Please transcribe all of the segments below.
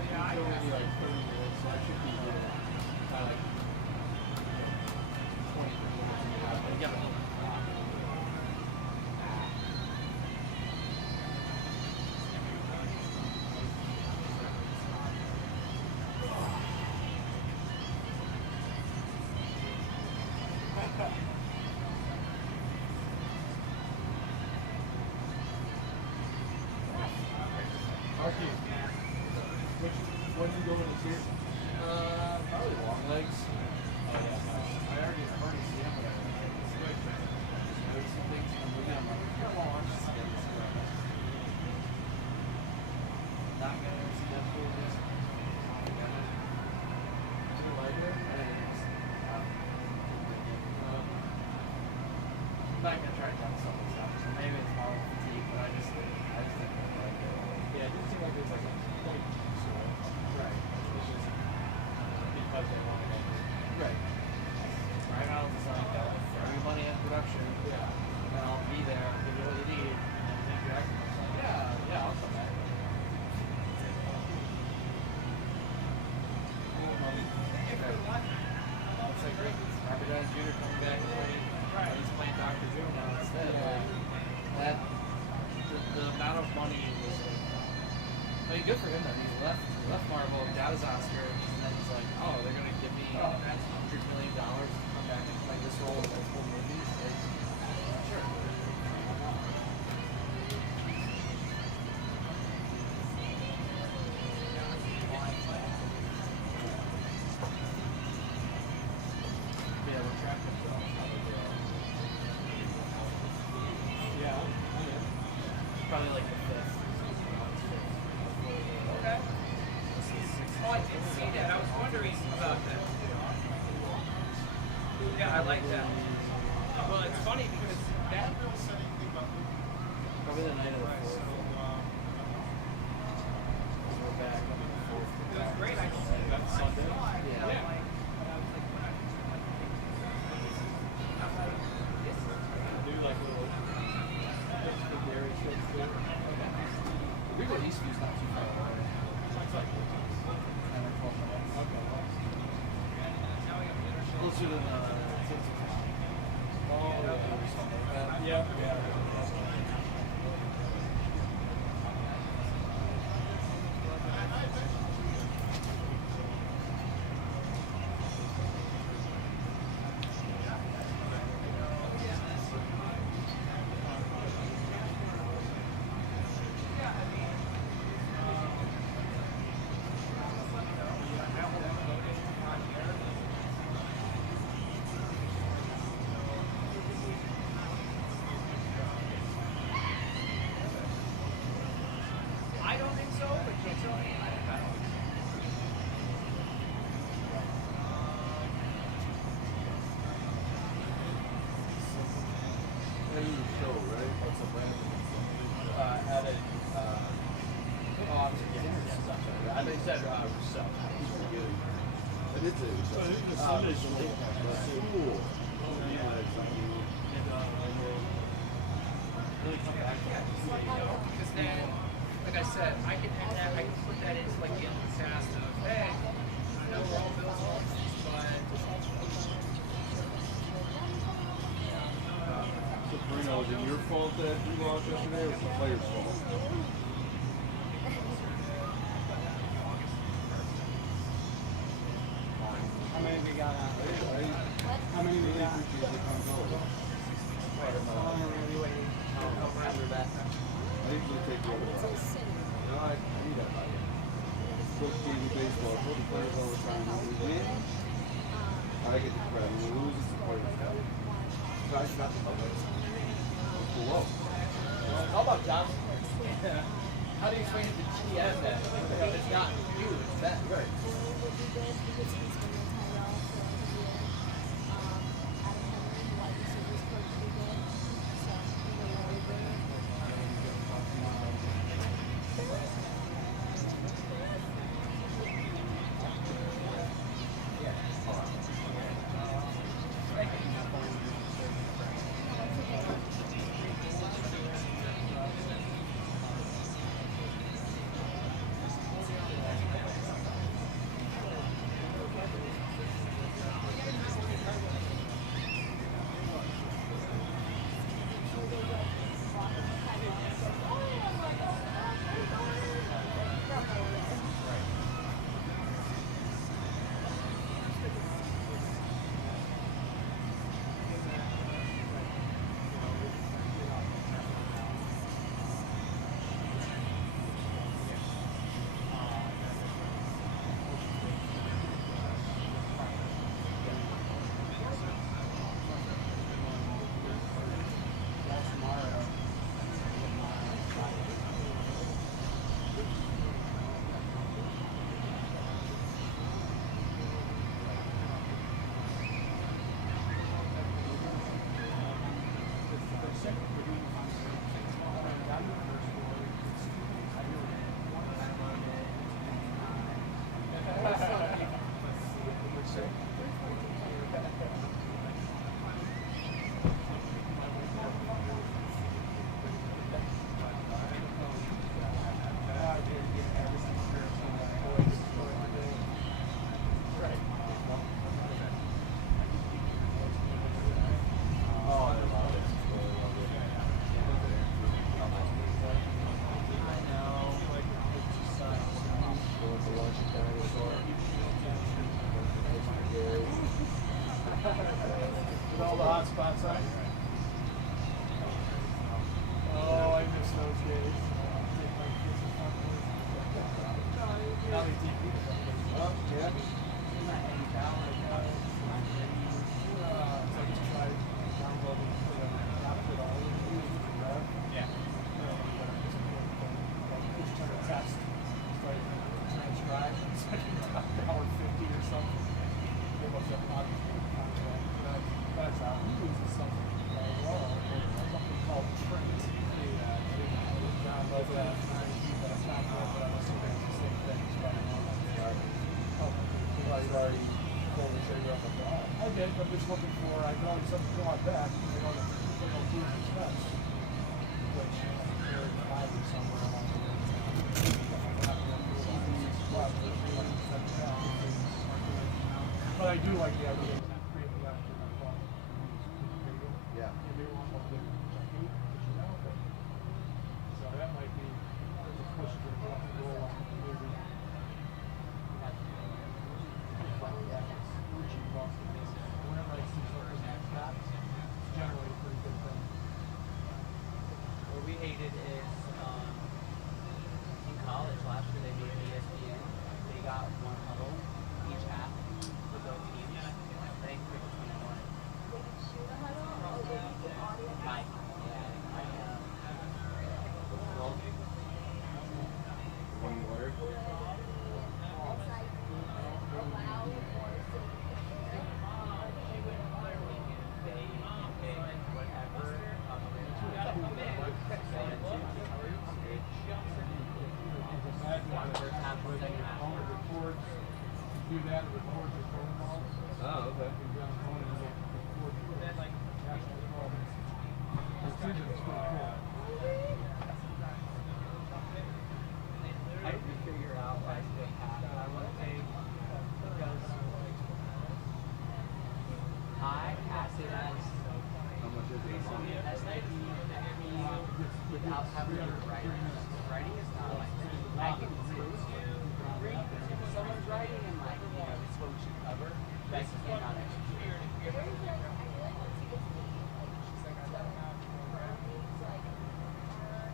only like 30 minutes, so I should be here by like 20 minutes. Yeah. Archie, when you going to see it? Probably long legs. Oh yeah, nice. I've already seen him, but I noticed some things and I'm looking at him like, yeah, well, I'll just get this guy. Not gonna see that full disc. Do you like it? I think it's, I'm not gonna try to tell myself this out, so maybe it's more fatigue, but I just think I like it. Yeah, it didn't seem like there's like a point to it. Right. It's just because they want to go. Right. Right now it's like for everybody in production, Yeah. and then I'll be there, I'll give you what you need, and then you're acting like, yeah, I'll come back. Looks like great. Robert Downey Jr. coming back and playing. He's playing Dr. Doom now instead. Yeah. Like, the amount of money was like, I mean, good for him that he left Marvel, got his Oscar, and then he's like, oh, they're gonna give me $100 million to come back and play this role in multiple movies. Like, sure. Yeah, we're trapped in the Yeah. probably like the fifth. Okay. Oh, I did see that. I was wondering about that. Yeah, I like that. Well, it's funny because that. Probably the night of the fourth. We're back on the fourth. It was great. I That's Sunday. Yeah. Do like little dairy shit too. River Eastview's not too far away. It's like 10 or 12 minutes. okay. Closer than Cincy Town. Oh, Or something like that. yeah, yeah. I don't think so, but you tell me. I don't know. New show, right? What's the brand? At a I think said Rasul. And it's a Sunday show. cool. Really come back. Because then, like I said, I can put that into like the cast of, hey, I know we're all bills off, but Sabrina, was it your fault that you lost yesterday, or was it the player's fault? How many we got on? How many we got? I usually take one. No, I need that by you. Coach gave me baseball. I told the players all the time, when we win, I get the credit. When we lose, it's the players' fault. Guys got the players. Cool. How about Johnson? How do you explain it to GM that it's not you, it's that? Right. side. Oh, I miss those days. Take my kids to fun places. Now they take me to fun places. Oh, yeah. So I just tried downloading the app for the whole movie for Rev. Yeah. Just trying to test. Started transcribe. It's like an hour 50 or something. Give us a podcast contract. That's how he uses something something called Trent. John loves that. But it's not good, but I'm assuming it's the same thing. Oh, you've already pulled the trigger on the ball. I did. I'm just looking for. I know something going back. They don't do the steps. Which they're in the library somewhere along the way. But I do like the idea of creating the after my phone. Yeah. So that might be a push to go on the goal on the movie. Whenever I see something like that, it's generally a pretty good thing. What we hated is in college last year they made ESPN. They got one huddle each half for both teams. I think pick between one. Mike. One word. Do that and record your phone calls. Oh, okay. You're on the phone and record national calls. It's pretty cool. I need to figure out like what path I want to take because I cast it as How much is it? SIP without having to do writing. Writing is not like I can read someone's writing and like this is what we should cover. But I cannot execute.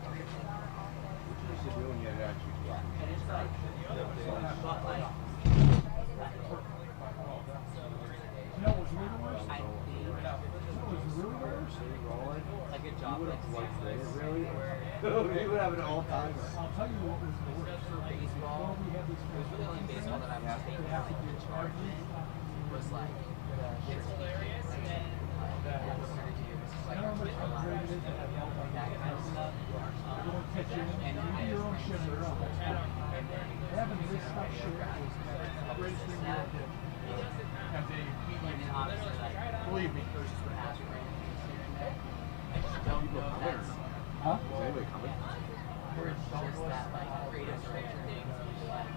What you should do when you have actually And it's like, but like, You know what's really worse? I think You know what's really worse? like a job would like have liked this, it, really? where You would have an all-timer. I'll tell you what was the worst. baseball, Before we had this it was really only baseball that I was taking like the charge in was like the hits hilarious and then like what we're gonna do. This is like You know how much our upgrade it is to have help on that kind of stuff. You don't catch in, And you do your own shit on your own. and then Having this stuff shit was the greatest thing you ever did. Because they, and then obviously like believe me. there's just pass rankings here and there. I just don't know if that's Huh? Is anybody coming? where it's just that like creative director thing. Like,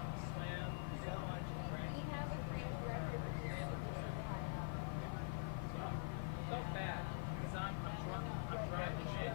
So bad because I'm driving shit.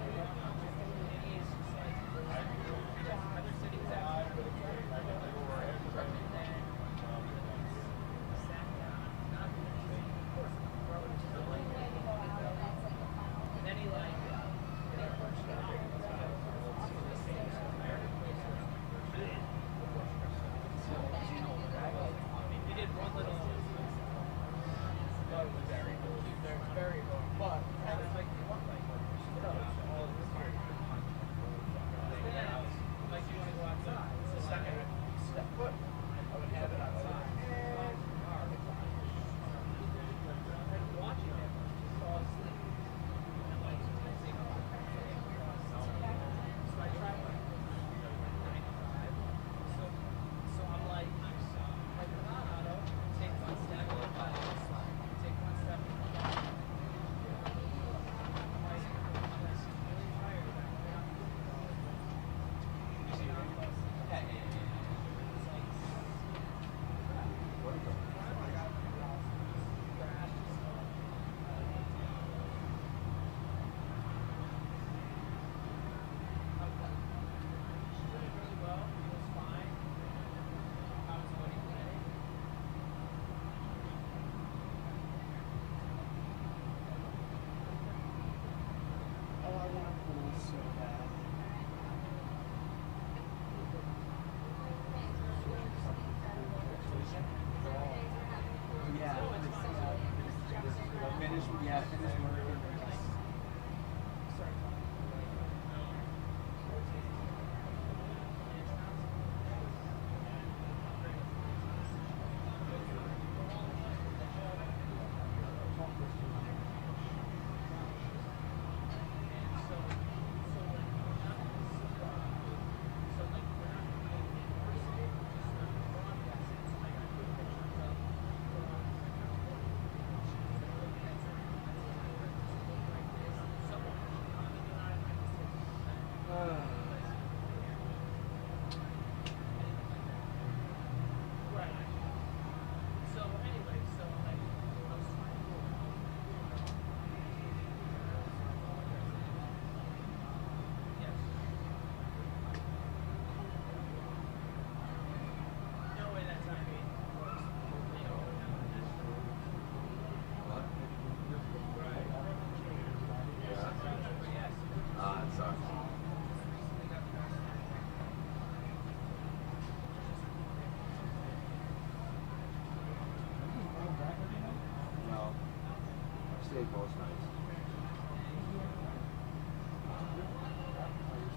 played most nights.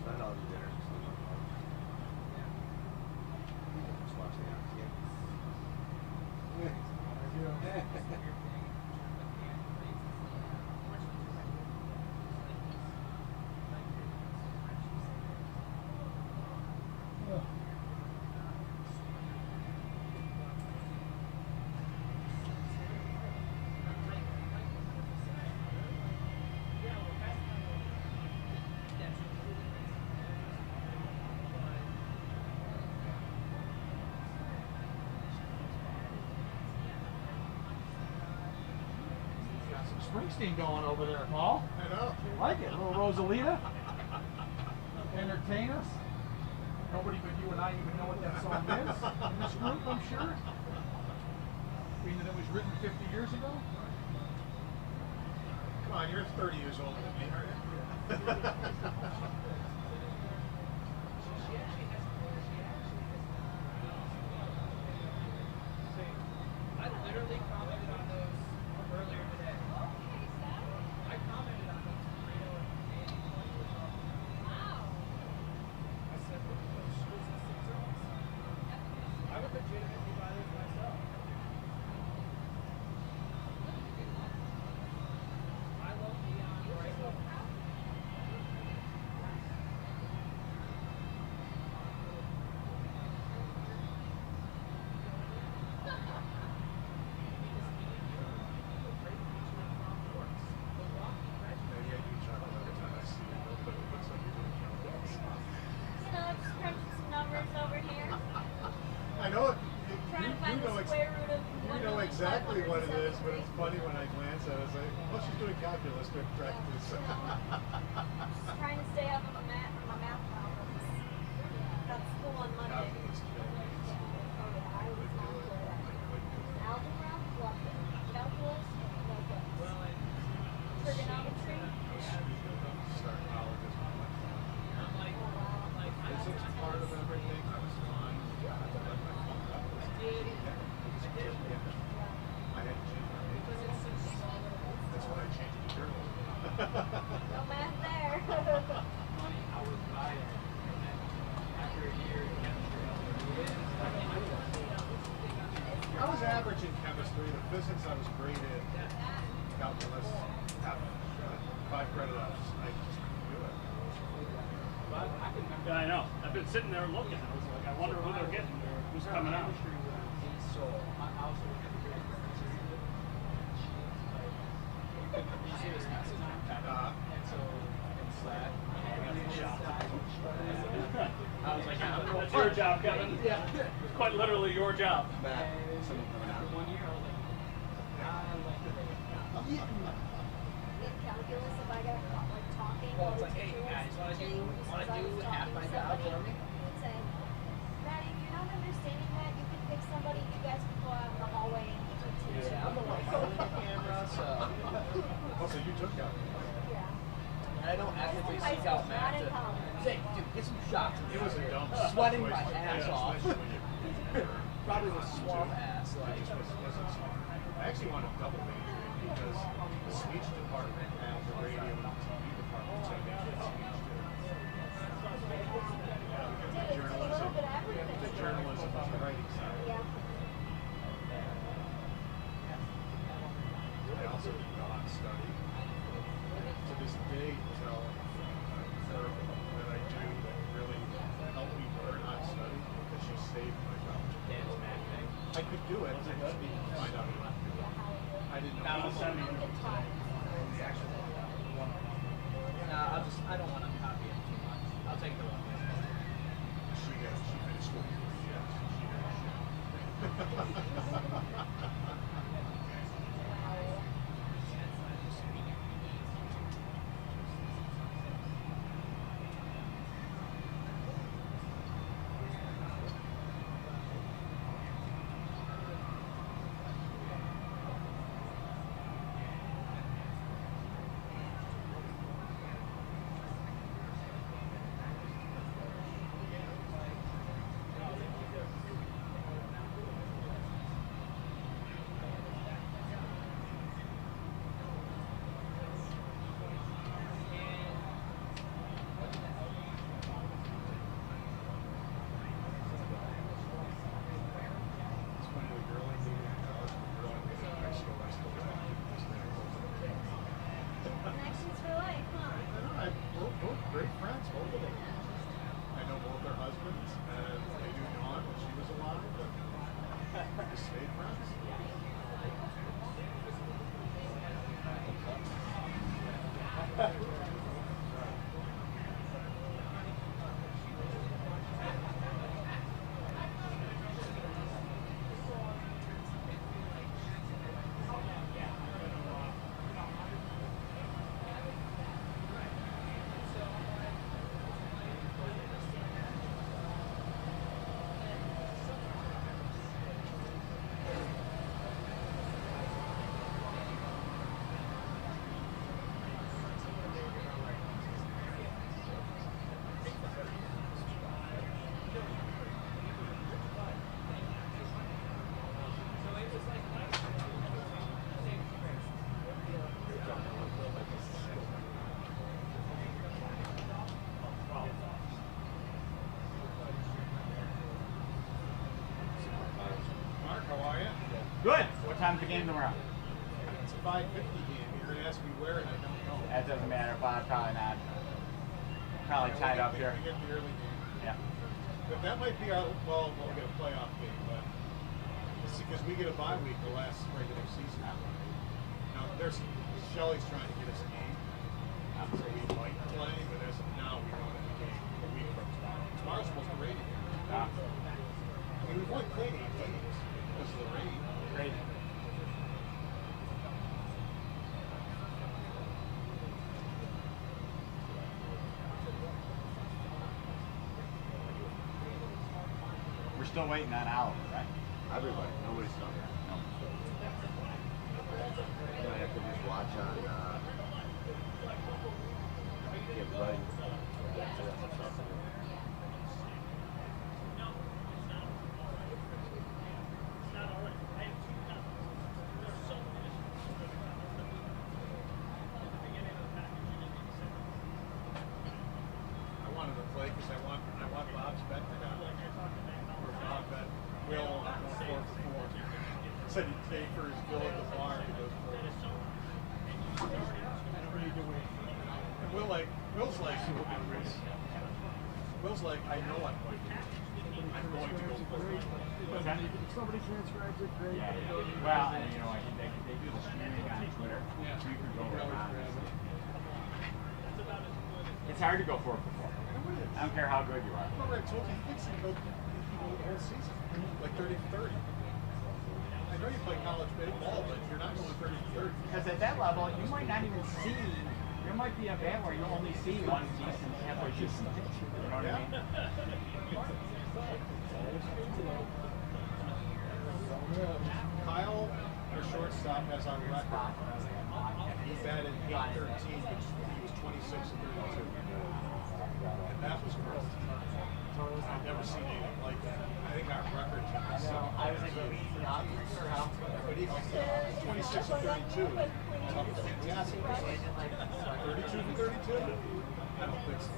Spend all the dinners and stuff like that. Just watching the game. Springsteen going over there, Paul. I know. Like it, little Rosalita. Entertain us. Nobody but you and I even know what that song is in this group, I'm sure. Being that it was written 50 years ago. Come on, you're 30 years older than me, aren't you? I literally commented on those earlier today. I commented on those burrito and wow. I said, look at those shoes and six. I would legitimately buy those myself. I love neon bright colors. Maybe I do chocolate every time I see you, but it looks like you're doing chemicals. Just crunching some numbers over here. I know it. Trying to find the square root of You know exactly what it is, but it's funny when I glance at it. It's like, oh, she's doing calculus during practice. Just trying to stay up on my math problems. Got school on Monday. Calculus Oh, killing me. yeah, I was not good at it. Algebra, loved it. Calculus, no good. Trigonometry, Start college is not much fun. Physics is part of everything. I was fine. I had to let my phone up. I had to change my major. That's why I changed to journalism. no math there. I was by it. And then after a year, I was average in chemistry. The physics I was great in. Calculus, half, 5 credit hours. I just couldn't do it. but I can remember. Yeah, I know. I've been sitting there looking. I was like, I wonder who they're getting or who's coming out. Chemistry was in Seoul. My house was in the you see this next time? And so it's that. I was like, I don't know. That's your job, Kevin. Yeah. It's quite literally your job. Matt, someone coming out. 1 year, I was like, I like it. In calculus, if I got caught like talking, Well, it's or like, hey, teacher guys, was wanna teaching, do as I was half talking my to job somebody, for me? he would say, Maddie, if you're not understanding that, you can pick somebody, you guys can go out in the hallway and teach Yeah, I'm the one holding the camera, so. Oh, so you took calculus. Yeah. And I don't actively High seek school, out not Matt in to college. say, dude, get some shots. It was a dumb Sweating my situation. ass Yeah, off. especially when you- Probably was swamp ass, It like. just wasn't smart. I actually wanted to double major because the speech department and the radio and TV department said they should speech too. Dude, it's a little bit of everything. The journalism was the writing side. Yeah. I also did not study. To this day, tell her that I do that really helped me learn how to study because she saved my college. Dance Mac thing. I could do it, I just didn't find out how to do it. I didn't know. Now, how to do it. Nah, I don't want to copy it too much. I'll take the one. She finished school. Yes, What time's the game tomorrow? It's a 5:50 game. You're gonna ask me where, and I don't know. That doesn't matter, but I'm probably not. Probably tied up here. We get the early game. Yeah. But that might be our, well, we'll get a playoff game, but it's because we get a bye week the last regular season. Now, Shelley's trying to get us a game, so we might play, but as of now, we don't have a game a week from tomorrow. Tomorrow's supposed to rain here. I mean, we've only played 8 games because of the rain. Great. We're still waiting on Oliver, right? Everybody, nobody's done that. No. I have to just watch on get right. I wanted to play because I want Bob's bet to happen. Or Bob bet Will on 4 for 4. Said he'd pay for his bill at the bar if he goes 4 for 4. And Will's like, I know I'm going to. I'm going to go 4 for 4. If somebody transcribes it, great. Yeah, yeah. Well, and you know, they do the streaming on Twitter, so you can go around. It's hard to go 4 for 4. I don't care how good you are. Remember I told you he thinks he can go the whole season, like 30 for 30. I know you play college baseball, but you're not going 30 for 30. Because at that level, you might not even see. There might be a bat where you only see one decent halfway decent pitch. You know what I mean? Kyle, our shortstop, has our record. He batted 813, but he was 26 and 32. And that was growth. I've never seen anything like that. I think our record is but he 26 and 32. Fantastic. 32 for 32? I don't think so.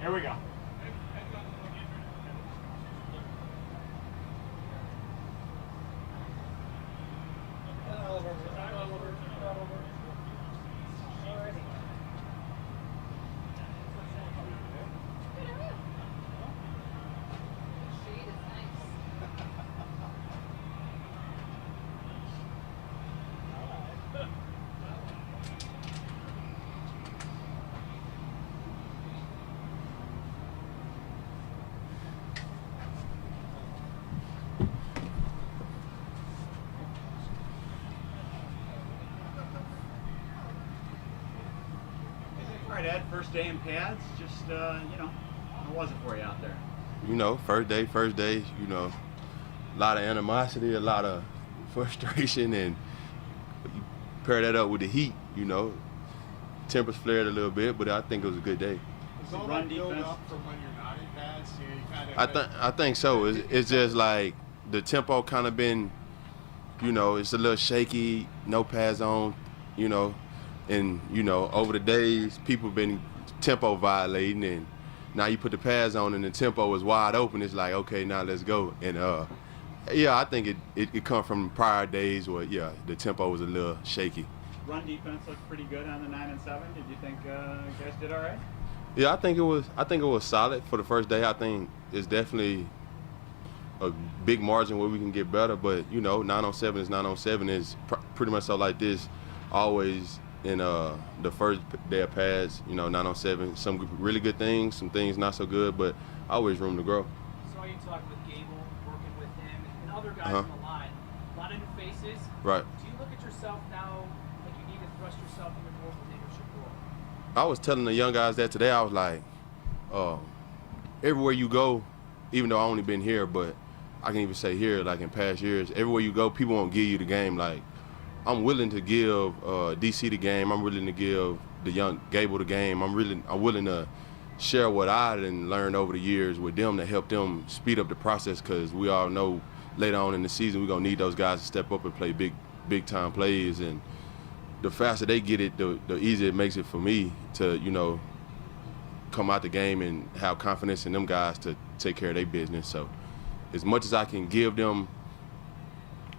Here we go. All right, Ed, first day in pads, just, you know, how was it for you out there? You know, first day, you know, a lot of animosity, a lot of frustration, and you pair that up with the heat, you know, tempers flared a little bit, but I think it was a good day. Is all that build up from when you're not in pads? You kind of I think so. It's just like the tempo kind of been, you know, it's a little shaky, no pads on, you know, and you know, over the days people been tempo violating, and now you put the pads on and the tempo is wide open. It's like, okay, now let's go. And yeah, I think it come from prior days where the tempo was a little shaky. Run defense looked pretty good on the 9 and 7. Did you think you guys did all right? Yeah, I think it was solid for the first day. I think it's definitely a big margin where we can get better, but you know, 9-on-7 is 9-on-7 is pretty much so like this. Always in the first day of pads, you know, 9-on-7. Some really good things, some things not so good, but always room to grow. Saw you talk with Gable, working with him, and other guys on the line. A lot of new faces. Right. Do you look at yourself now like you need to thrust yourself into more of a leadership role? I was telling the young guys that today. I was like, everywhere you go, even though I only been here, but I can even say here, like in past years, everywhere you go, people won't give you the game. Like, I'm willing to give DC the game. I'm willing to give the young Gable the game. I'm willing to share what I done learned over the years with them to help them speed up the process, because we all know later on in the season we're gonna need those guys to step up and play big time plays. And the faster they get it, the easier it makes it for me to, you know, come out the game and have confidence in them guys to take care of their business. So as much as I can give them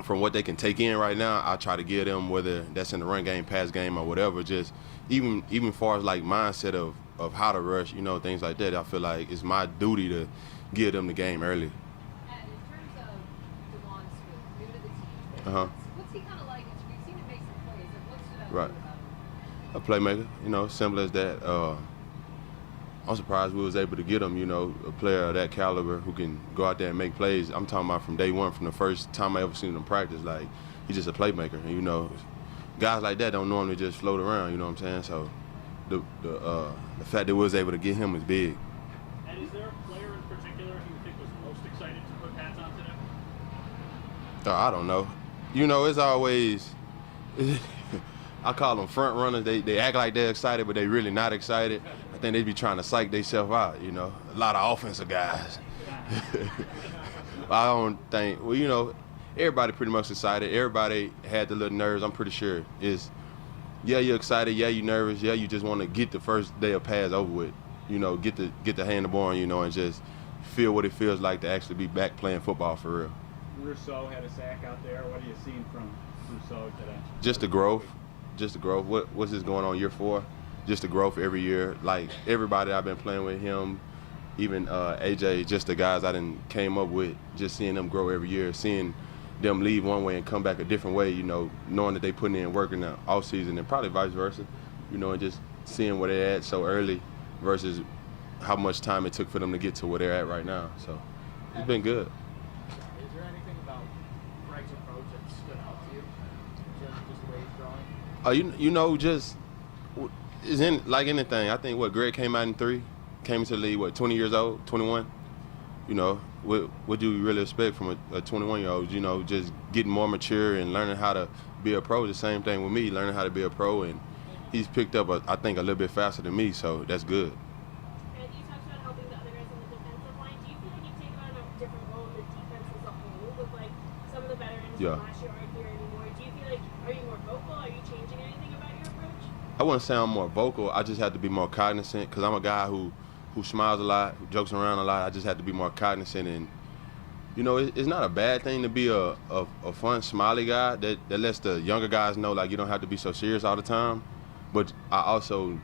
from what they can take in right now, I try to give them, whether that's in the run game, pass game, or whatever. Just even far as like mindset of how to rush, you know, things like that. I feel like it's my duty to give them the game early. In terms of DeJuan Smith, new to the team, what's he kind of like? We've seen him make some plays. Like, what stood out Right. to you about him? A playmaker, you know, simple as that. I'm surprised we was able to get him, you know, a player of that caliber who can go out there and make plays. I'm talking about from day one, from the first time I ever seen him practice. Like, he's just a playmaker, and you know, guys like that don't normally just float around. You know what I'm saying? So the fact that we was able to get him is big. And is there a player in particular who you think was most excited to put pads on today? I don't know. You know, it's always, I call them front runners. They act like they're excited, but they really not excited. I think they be trying to psych themselves out, you know. A lot of offensive guys. I don't think, well, you know, everybody pretty much excited. Everybody had the little nerves, I'm pretty sure. Yeah, you're excited, yeah, you're nervous, yeah, you just want to get the first day of pads over with. You know, get the hand of born, you know, and just feel what it feels like to actually be back playing football for real. Rousseau had a sack out there. What are you seeing from Rousseau today? Just the growth. What's this going on year 4? Just the growth every year. Like everybody I've been playing with, him, even AJ, just the guys I done came up with, just seeing them grow every year, seeing them leave one way and come back a different way, you know, knowing that they putting in work in the off season and probably vice versa, you know, and just seeing where they're at so early versus how much time it took for them to get to where they're at right now. So it's been good. Is there anything about Greg's approach that stood out to you? Just the way he's throwing? You know, just is in like anything. I think Greg came out in 3, came into the league 20 years old, 21. You know, what do we really expect from a 21-year-old? You know, just getting more mature and learning how to be a pro. The same thing with me, learning how to be a pro, and he's picked up I think a little bit faster than me, so that's good. And you talked about helping the other guys on the defensive line. Do you feel like you've taken on a different role in the defense as a whole, with like some of the veterans from last year aren't here anymore? Do you feel like, are you more vocal? Are you changing anything about your approach? I wouldn't say I'm more vocal. I just have to be more cognizant, because I'm a guy who smiles a lot, who jokes around a lot. I just have to be more cognizant, and you know, it's not a bad thing to be a fun, smiley guy that lets the younger guys know, like, you don't have to be so serious all the time. But I also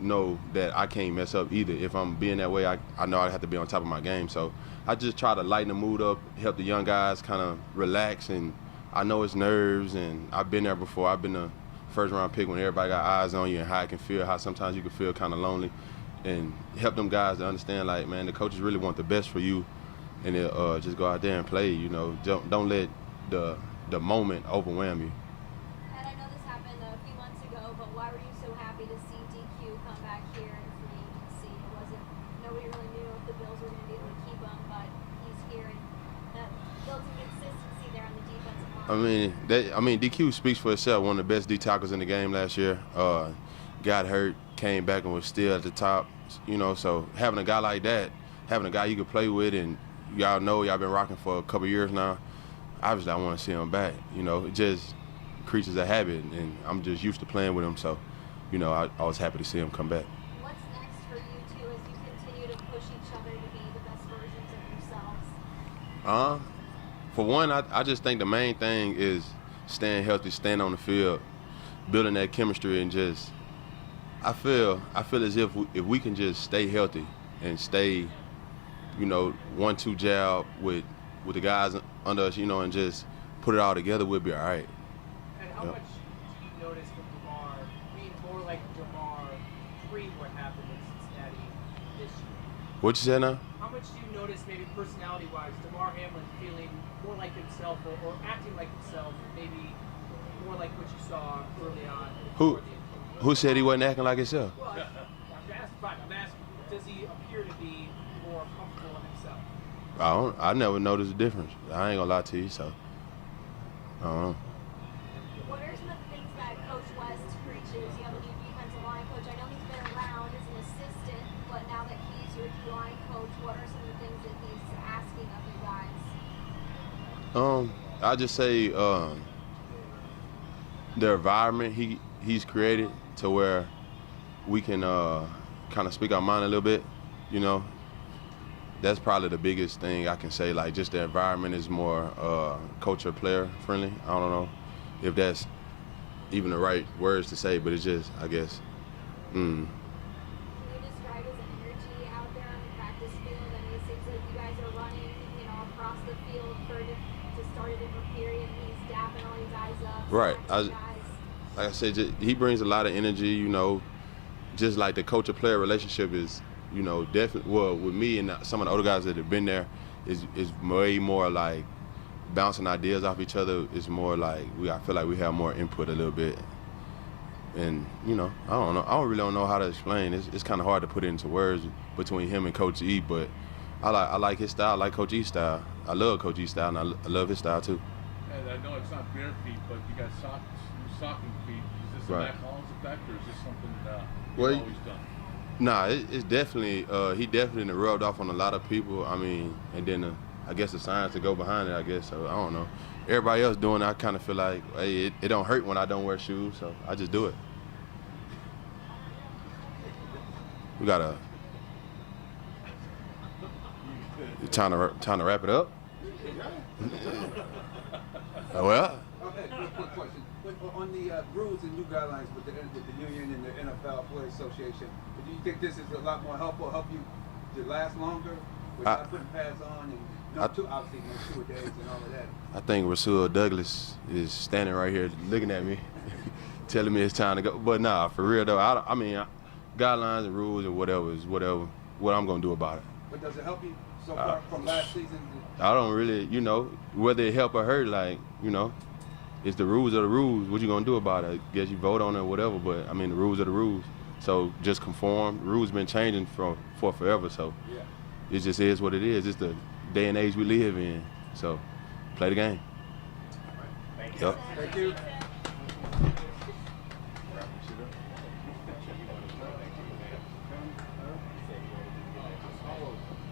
know that I can't mess up either. If I'm being that way, I know I have to be on top of my game. So I just try to lighten the mood up, help the young guys kind of relax. And I know it's nerves, and I've been there before. I've been the first-round pick when everybody got eyes on you and how it can feel, how sometimes you can feel kind of lonely. And help them guys to understand, like, man, the coaches really want the best for you, and just go out there and play. You know, don't let the moment overwhelm you. And I know this happened a few months ago, but why were you so happy to see DQ come back here in free agency? It wasn't, nobody really knew if the Bills were going to be able to keep him, but he's here, and that builds some consistency there on the defensive line. DQ speaks for itself. One of the best D tackles in the game last year. Got hurt, came back, and was still at the top. You know, so having a guy like that, having a guy you can play with, and y'all know y'all been rocking for a couple years now. Obviously, I want to see him back. You know, it just creatures of habit, and I'm just used to playing with him. So, you know, I was happy to see him come back. What's next for you two as you continue to push each other to be the best versions of yourselves? For one, I just think the main thing is staying healthy, staying on the field, building that chemistry, and just I feel as if we can just stay healthy and stay, you know, 1-2 jab with with the guys under us, and just put it all together, we'll be all right. And how much do you notice from DeMar being more like DeMar pre what happened in Cincinnati this year? What you said now? How much do you notice, maybe personality-wise, DeMar Hamlin feeling more like himself or acting like himself, maybe more like what you saw early on? Who said he wasn't acting like himself? Well, I'm asking, does he appear to be more comfortable in himself? I never noticed a difference. I ain't gonna lie to you, so I don't know. What are some of the things that Coach West preaches? You have a new defensive line coach. I know he's been around as an assistant, but now that he's your D-line coach, what are some of the things that he's asking of you guys? I just say the environment he's created to where we can kind of speak our mind a little bit, That's probably the biggest thing I can say. Like, just the environment is more culture player friendly. I don't know if that's even the right words to say, but it's just, I guess. Can you describe his energy out there on the practice field? I mean, it seems like you guys are running, across the field to start a different period. He's dapping all you guys up. Right. Guys. Like I said, he brings a lot of energy, just like the coach-player relationship is, definitely, well, with me and some of the other guys that have been there, is way more like bouncing ideas off each other. It's more like I feel like we have more input a little bit. And, I don't know. I really don't know how to explain. It's kind of hard to put it into words between him and Coach E, but I like his style. I like Coach E's style. I love Coach E's style, and I love his style, too. And I know it's not bare feet, but you got stocking feet. Is this a Mac Hollins effect, or is this something you've always done? Nah, it's definitely, he definitely rubbed off on a lot of people. I mean, and then I guess the science to go behind it, I guess. So I don't know. Everybody else doing it, I kind of feel like, hey, it don't hurt when I don't wear shoes, so I just do it. We got time to wrap it up? Well. Okay, quick question. On the rules and new guidelines with the union and the NFL Players Association, do you think this is a lot more helpful, help you to last longer without putting pads on and obviously no two-a-days and all of that? I think Rasul Douglas is standing right here looking at me, telling me it's time to go. But nah, for real though, I mean, guidelines and rules and whatever is whatever. What I'm gonna do about it. But does it help you so far from last season? I don't really, whether it help or hurt, like, it's the rules are the rules. What you gonna do about it? I guess you vote on it or whatever, but I mean, the rules are the rules. So just conform. The rules been changing for forever, so it just is what it is. It's the day and age we live in. So play the game. Thank you. Yep. Thank you.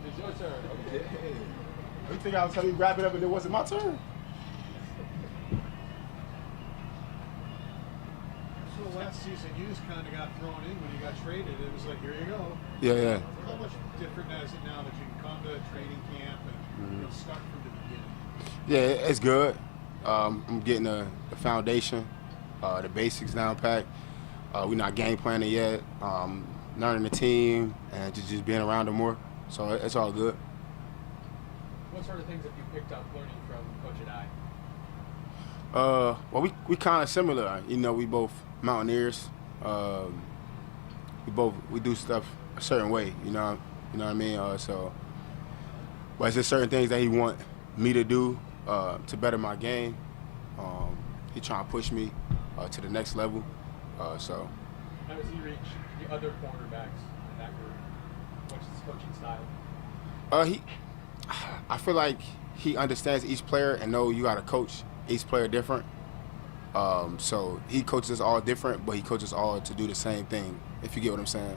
It's your turn. Okay. You think I was telling you wrap it up and it wasn't my turn? So last season you just kind of got thrown in when you got traded. It was like, here you go. Yeah. How much different is it now that you can come to training camp and start from the beginning? Yeah, it's good. I'm getting the foundation, the basics down packed. We're not game planning yet. Learning the team and just being around them more. So it's all good. What sort of things have you picked up learning from Coach and I? Well, we kind of similar. We both mountaineers. We do stuff a certain way. You know what I mean. But it's just certain things that he want me to do to better my game. He trying to push me to the next level. How does he reach the other cornerbacks in that group? What's his coaching style? I feel like he understands each player and know you got to coach each player different. So he coaches us all different, but he coaches all to do the same thing, if you get what I'm saying.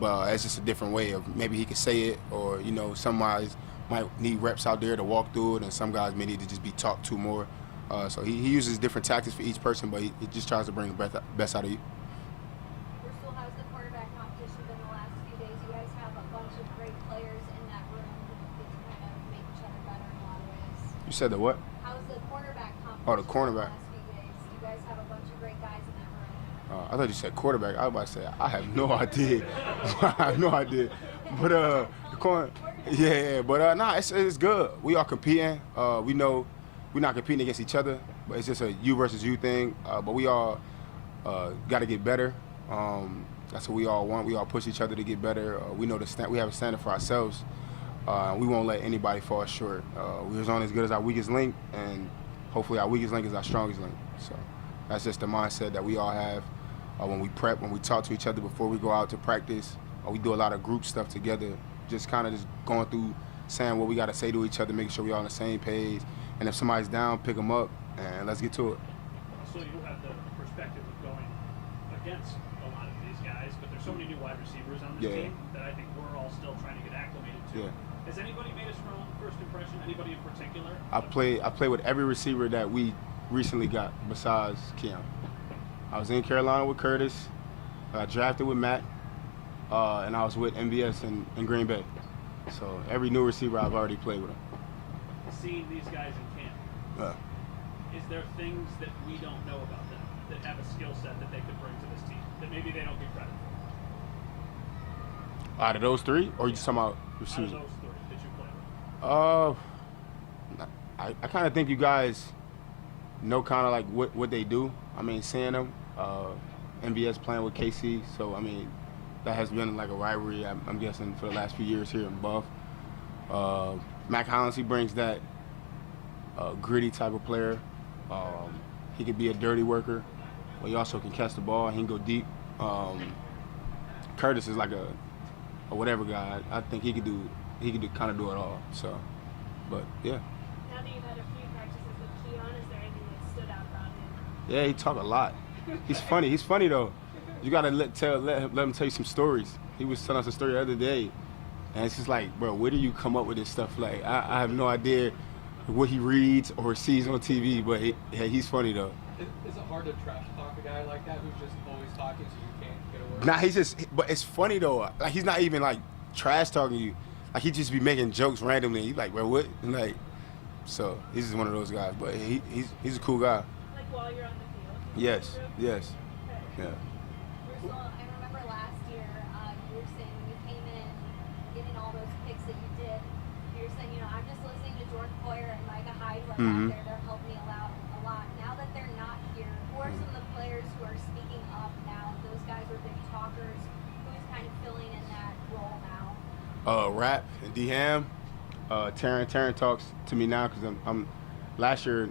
But it's just a different way of maybe he could say it, or some guys might need reps out there to walk through it, and some guys may need to just be talked to more. So he uses different tactics for each person, but he just tries to bring the best out of you. Rasul, how's the quarterback competition been the last few days? You guys have a bunch of great players in that room who get to kind of make each other better in a lot of ways. You said the what? How's the quarterback competition Oh, the cornerback. the last few days? You guys have a bunch of great guys in that room. I thought you said quarterback. I was about to say, I have no idea. I have no idea. But the corner, yeah. But nah, it's good. We are competing. We know we're not competing against each other, but it's just a you versus you thing. But we all got to get better. That's what we all want. We all push each other to get better. We know we have a standard for ourselves. We won't let anybody fall short. We're as only as good as our weakest link, and hopefully our weakest link is our strongest link. So that's just the mindset that we all have when we prep, when we talk to each other before we go out to practice. We do a lot of group stuff together, just kind of just going through saying what we got to say to each other, making sure we're all on the same page. And if somebody's down, pick them up, and let's get to it. So you have the perspective of going against a lot of these guys, but there's so many new wide receivers on this team that I think we're all still trying to get acclimated to. Yeah. Has anybody made a strong first impression? Anybody in particular? I play with every receiver that we recently got besides Keon. I was in Carolina with Curtis. I got drafted with Matt, and I was with MVS in Green Bay. So every new receiver I've already played with them. Seeing these guys in camp, is there things that we don't know about them that have a skill set that they could bring to this team that maybe they don't get credit for? Out of those three, or you just talking about receivers? Out of those three that you play with. I kind of think you guys know kind of like what they do. I mean, seeing them, MVS playing with KC, so I mean, that has been like a rivalry, I'm guessing, for the last few years here in Buff. Mac Hollins, he brings that gritty type of player. He could be a dirty worker, but he also can catch the ball. He can go deep. Curtis is like a whatever guy. I think he could kind of do it all. So, but yeah. Now that you've had a few practices with Keon, is there anything that stood out about him? Yeah, he talk a lot. He's funny. He's funny though. You gotta let him tell you some stories. He was telling us a story the other day, and it's just like, bro, where do you come up with this stuff? Like, I have no idea what he reads or sees on TV, but he's funny though. Is it hard to trash talk a guy like that who's just always talking so you can't get away? Nah, but it's funny though. Like, he's not even like trash talking you. Like, he just be making jokes randomly. He's like, bro, what? And like, so he's just one of those guys. But he's a cool guy. Like while you're on the field? Yes. Okay. Yeah. Rasul, I remember last year you were saying when you came in, getting all those picks that you did, you were saying, I'm just listening to Jordan Poyer and Micah Hyde out there. They're helping me a lot. Now that they're not here, who are some of the players who are speaking up now? Those guys are big talkers. Who's kind of filling in that role now? Rap and D-Ham. Taryn talks to me now because I'm last year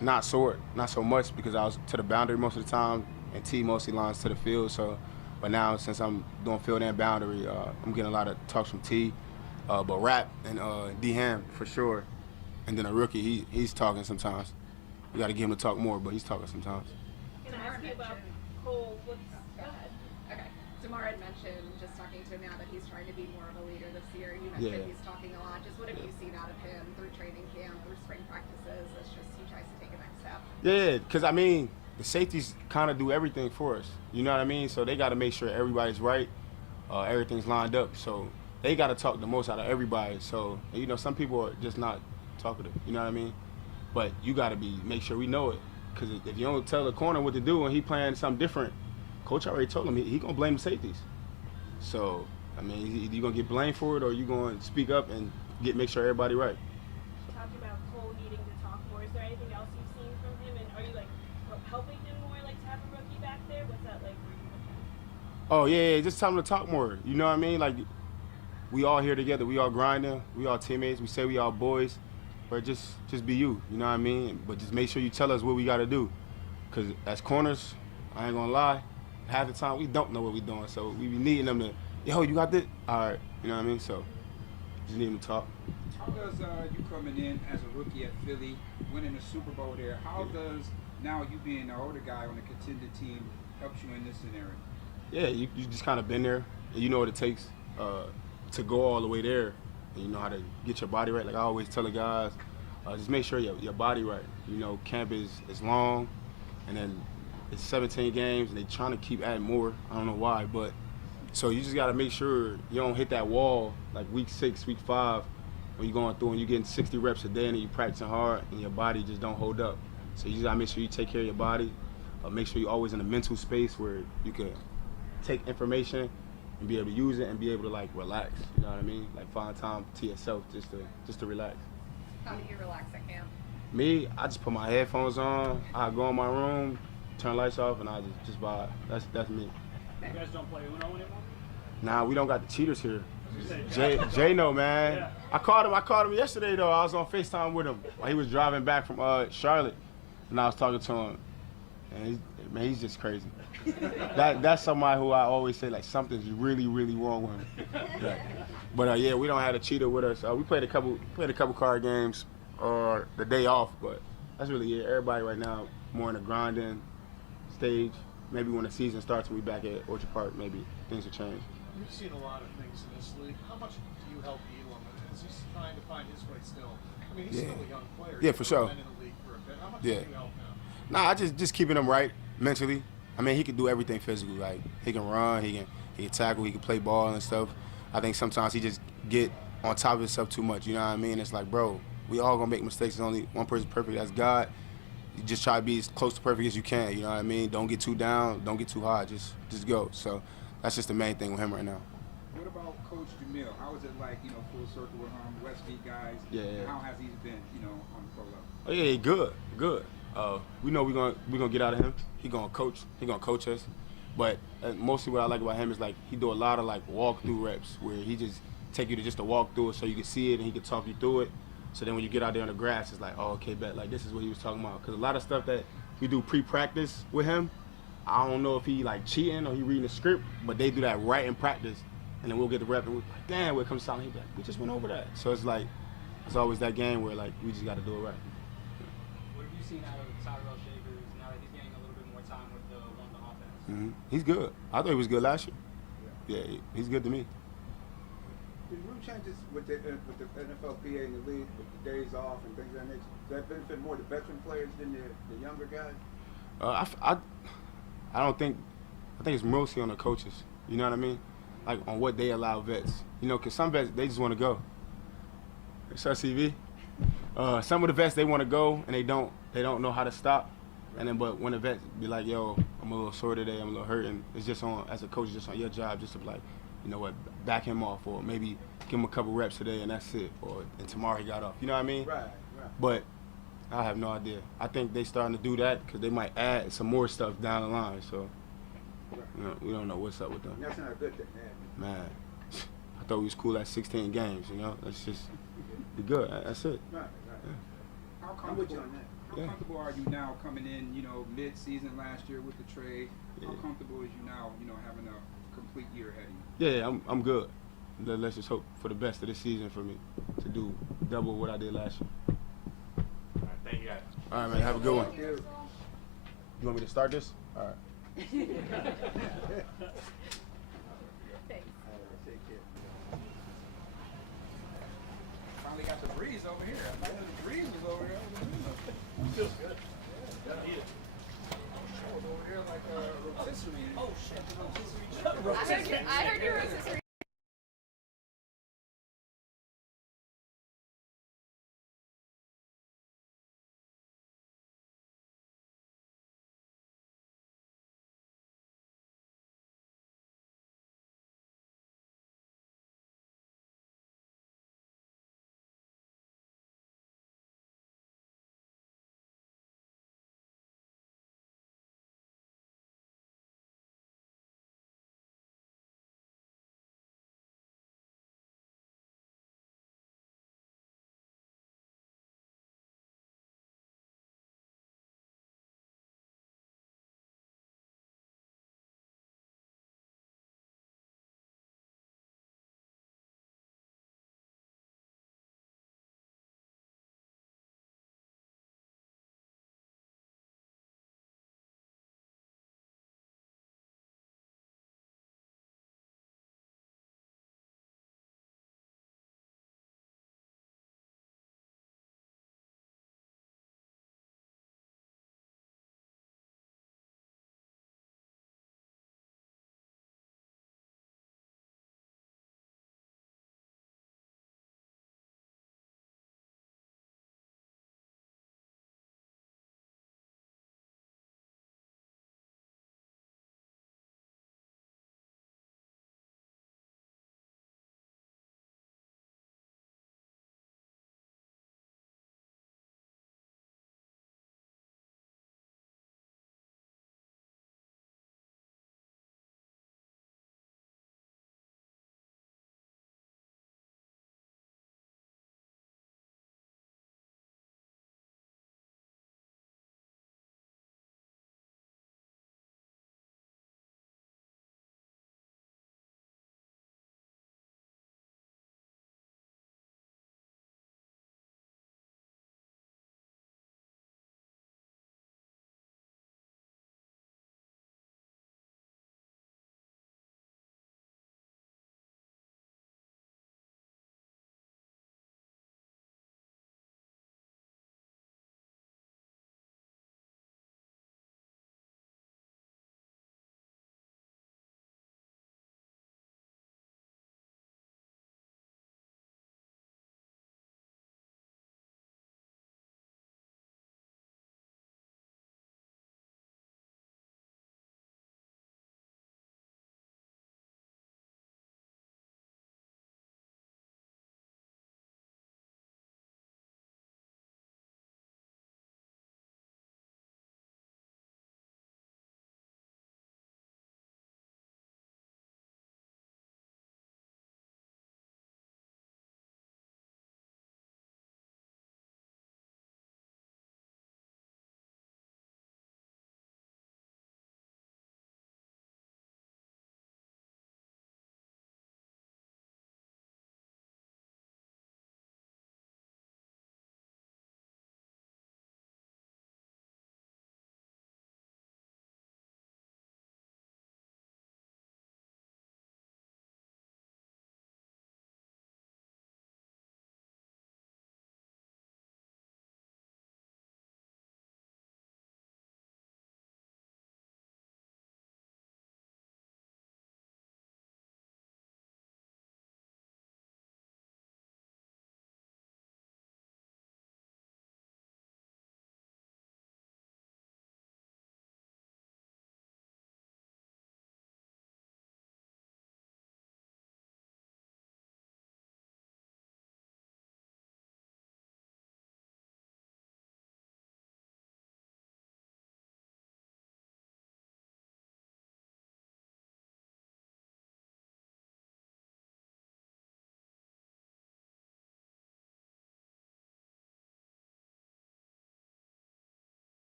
not so much because I was to the boundary most of the time, and T mostly lines to the field. So, but now since I'm doing field and boundary, I'm getting a lot of talks from T. But Rap and D-Ham for sure, and then a rookie, he's talking sometimes. You got to get him to talk more, but he's talking sometimes. Can I ask you about Cole? Go ahead. Okay. Damar had mentioned just talking to him now that he's trying to be more of a leader this year. You mentioned he's talking a lot. Just what have you seen out of him through training camp, through spring practices? It's just he tries to take a next step. Yeah, because I mean, the safeties kind of do everything for us. You know what I mean? So they got to make sure everybody's right, everything's lined up. So they got to talk the most out of everybody. So, some people are just not talkative. You know what I mean? But you got to make sure we know it. Because if you don't tell the corner what to do and he playing something different, coach already told him he going to blame the safeties. So, I mean, you going to get blamed for it or you going to speak up and make sure everybody right. Talking about Cole needing to talk more, is there anything else you've seen from him? And are you, helping him more, to have a rookie back there? What's that like for you with him? Oh, yeah, just tell him to talk more. You know what I mean? Like, we all here together. We all grinding. We all teammates. We say we all boys. But just be you. You know what I mean? But just make sure you tell us what we got to do. Because as corners, I ain't going to lie, half the time we don't know what we doing. So we be needing them to, yo, you got this? All right. You know what I mean? So just need them to talk. How does you coming in as a rookie at Philly, winning the Super Bowl there, how does now you being the older guy on the contender team helps you in this scenario? Yeah, you just kind of been there. And you know what it takes to go all the way there. And you know how to get your body right. Like I always tell the guys, just make sure your body right. Camp is long, and then it's 17 games, and they trying to keep adding more. I don't know why, but so you just got to make sure you don't hit that wall like week 6, week 5, when you're going through and you're getting 60 reps a day and you're practicing hard and your body just don't hold up. So you just got to make sure you take care of your body. Make sure you're always in a mental space where you can take information and be able to use it and be able to like relax. You know what I mean? Like find time to yourself just to relax. How do you relax at camp? Me, I just put my headphones on. I go in my room, turn lights off, and I just vibe. That's me. You guys don't play Uno anymore? Nah, we don't got the cheaters here. Jay no, man. Yeah. I called him yesterday though. I was on FaceTime with him while he was driving back from Charlotte, and I was talking to him. And he's just crazy. That's somebody who I always say like something's really wrong with him. Yeah. But yeah, we don't have a cheater with us. We played a couple card games the day off, but that's really it. Everybody right now more in the grinding stage. Maybe when the season starts and we back at Orchard Park, maybe things will change. You've seen a lot of things in this league. How much do you help Elam? Is he trying to find his way still? I mean, he's still a young player. Yeah, for sure. He's been in the league for a bit. How much do you help him? Nah, I just keeping him right mentally. I mean, he can do everything physically. Like he can run, he can tackle, he can play ball and stuff. I think sometimes he just get on top of himself too much. You know what I mean? It's like, bro, we all gonna make mistakes. There's only one person perfect. That's God. You just try to be as close to perfect as you can. You know what I mean? Don't get too down. Don't get too high. Just go. So that's just the main thing with him right now. What about Coach Jamil? How is it like, full circle with Westgate guys? Yeah. How has he been, on the pro level? Oh yeah, good. We know we're gonna get out of him. He gonna coach us. But mostly what I like about him is like he do a lot of like walkthrough reps where he just take you to just a walkthrough it so you can see it and he can talk you through it. So then when you get out there on the grass, it's like, oh, okay, bet, like this is what he was talking about. Because a lot of stuff that we do pre-practice with him, I don't know if he like cheating or he reading the script, but they do that right in practice. And then we'll get the rep and we're like, damn, when it comes time, he'll be like, we just went over that. So it's like, it's always that game where like we just got to do it right. What have you seen out of Tyrell Shavers now that he's getting a little bit more time with the offense? Mm-hmm. He's good. I thought he was good last year. Yeah, he's good to me. Did rule changes with the NFLPA and the league with the days off and things of that nature, does that benefit more the veteran players than the younger guys? I don't think. I think it's mostly on the coaches. You know what I mean? Like on what they allow vets. You know, because some vets they just want to go. It's CV. Some of the vets they want to go and they don't know how to stop. And then but when the vets be like, yo, I'm a little sore today, I'm a little hurt, and it's just on as a coach, just on your job, just to be like, you know what, back him off, or maybe give him a couple reps today and that's it, and tomorrow he got off. You know what I mean? Right. But I have no idea. I think they starting to do that because they might add some more stuff down the line. So we don't know what's up with them. That's not a good thing, man. Man, I thought we was cool at 16 games. You know, let's just be good. That's it. Right. Yeah. How comfortable are you now coming in, mid-season last year with the trade? How comfortable is you now, having a complete year ahead of you? Yeah, I'm good. Let's just hope for the best of this season for me to do double what I did last year. All right, thank you guys. All right, man. Have a good one. You want me to start this? All right. Thanks. Finally got the breeze over here. I thought the breeze was over here. Feels good. Yeah. I was over here like a rotisserie. Oh shit, the rotisserie chicken. I heard your rotisserie.